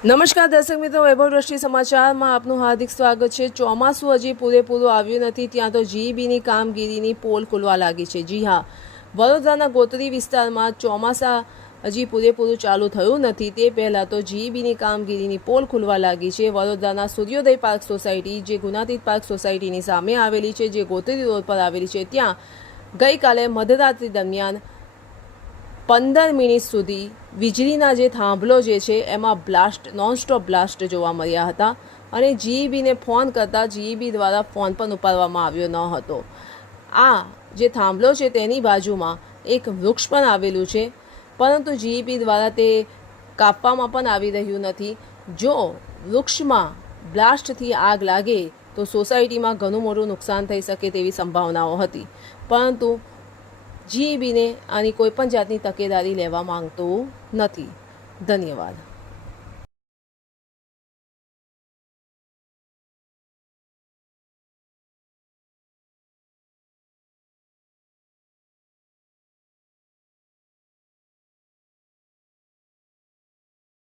નમસ્કાર દર્શક મિત્રો, વૈભવ દ્રષ્ટિ સમાચારમાં આપનું હાર્દિક સ્વાગત છે। ચોમાસું હજી પૂરેપૂરું આવ્યું નથી ત્યાં તો જીઈબીની કામગીરીની પોલ ખુલવા લાગી છે। જી હા, વડોદરાના ગોત્રી વિસ્તારમાં ચોમાસા હજી પૂરેપૂરું ચાલુ થયું નથી તે પહેલાં તો જીઈબીની કામગીરીની પોલ ખુલવા લાગી છે। વડોદરાના સૂર્યોદય પાર્ક સોસાયટી જે ગુનાતીત પાર્ક સોસાયટીની સામે આવેલી છે, જે ગોત્રી રોડ પર આવેલી છે, ત્યાં ગઈકાલે મધરાત્રિ દરમિયાન 15 મિનિટ સુધી વીજળીના જે થાંભલો જે છે એમાં નોનસ્ટોપ બ્લાસ્ટ જોવા મળ્યા હતા અને જીઈબીને ફોન કરતાં જીઈબી દ્વારા ફોન પણ ઉપાડવામાં આવ્યો ન હતો। આ જે થાંભલો છે તેની બાજુમાં એક વૃક્ષ પણ આવેલું છે, પરંતુ જીઈબી દ્વારા તે કાપવામાં પણ આવી રહ્યું નથી। જો વૃક્ષમાં બ્લાસ્ટથી આગ લાગે તો સોસાયટીમાં ઘણું મોટું નુકસાન થઈ શકે તેવી સંભાવનાઓ હતી, પરંતુ જીઈબીને આની કોઈ પણ જાતની તકેદારી લેવા માંગતું નથી। ધન્યવાદ।